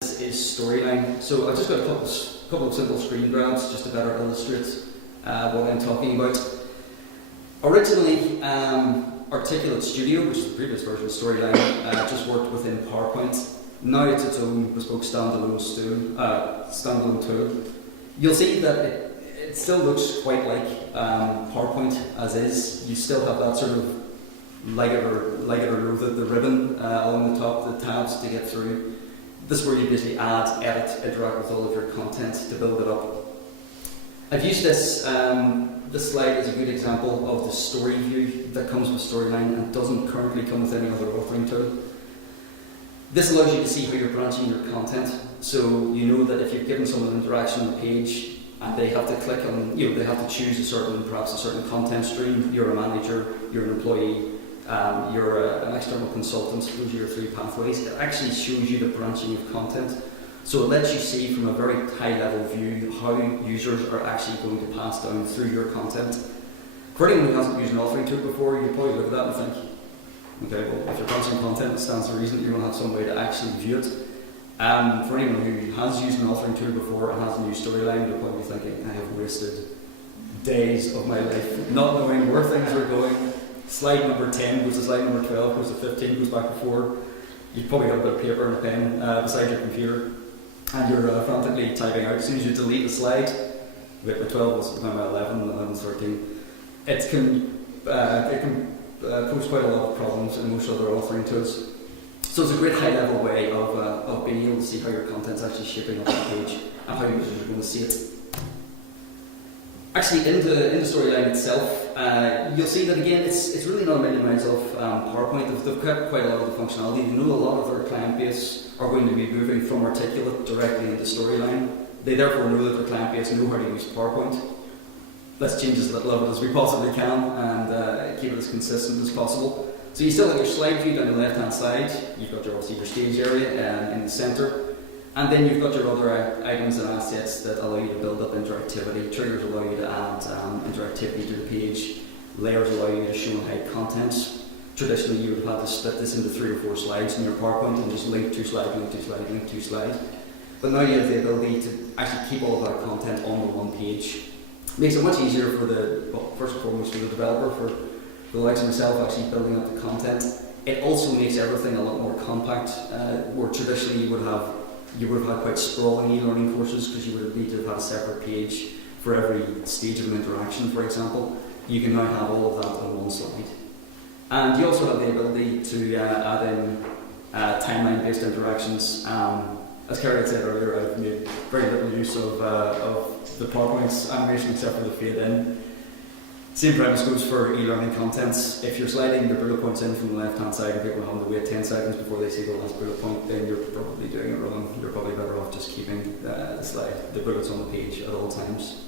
is storyline. So I've just got a couple of simple screen grabs just to better illustrate what I'm talking about. Originally, Articulate Studio, which is the previous version of Storyline, just worked within PowerPoint. Now it's its own bespoke standalone tool. You'll see that it still looks quite like PowerPoint as is. You still have that sort of like it or the ribbon along the top, the tabs to get through. This is where you basically add, edit, interact with all of your content to build it up. I've used this slide as a good example of the story view that comes with Storyline and doesn't currently come with any other authoring tool. This allows you to see how you're branching your content. So you know that if you've given someone an interaction on the page and they have to click on, they have to choose perhaps a certain content stream. You're a manager, you're an employee, you're an external consultant. Those are your three pathways. It actually shows you the branching of content. So it lets you see from a very high level view how users are actually going to pass down through your content. For anyone who hasn't used an authoring tool before, you probably look at that and think, okay, well, if you're branching content, it stands to reason that you're going to have some way to actually view it. For anyone who has used an authoring tool before and hasn't used Storyline, you're probably thinking, I have wasted days of my life not knowing where things are going. Slide number 10 goes to slide number 12, goes to 15, goes back to 4. You've probably got a bit of paper and a pen beside your computer, and you're frantically typing out. As soon as you delete the slide, my 12 was now my 11, 13, it can pose quite a lot of problems in most other authoring tools. So it's a great high level way of being able to see how your content's actually shaping up the page and how users are going to see it. Actually, in the Storyline itself, you'll see that again, it's really not a million miles off PowerPoint. They've kept quite a lot of the functionality. They know a lot of their client base are going to be moving from Articulate directly into Storyline. They therefore know that their client base know how to use PowerPoint. Let's change as little of it as we possibly can and keep it as consistent as possible. So you still have your slide view down the left hand side. You've got obviously your stage area in the centre. And then you've got your other items and assets that allow you to build up interactivity. Triggers allow you to add interactivity to the page. Layers allow you to show and hide content. Traditionally, you would have had to split this into 3 or 4 slides in your PowerPoint and just link to slide, link to slide, link to slide. But now you have the ability to actually keep all of that content on the one page. Makes it much easier for first and foremost for the developer, for the likes of myself actually building up the content. It also makes everything a lot more compact, where traditionally you would have had quite sprawling e-learning courses because you would need to have had a separate page for every stage of an interaction, for example. You can now have all of that on one slide. And you also have the ability to add in timeline-based interactions. As Kerry had said earlier, I've made very little use of the PowerPoint's animation except for the fade in. Same premise goes for e-learning contents. If you're sliding the bullet points in from the left-hand side and people have to wait 10 seconds before they see the last bullet point, then you're probably doing it wrong. You're probably better off just keeping the bullets on the page at all times.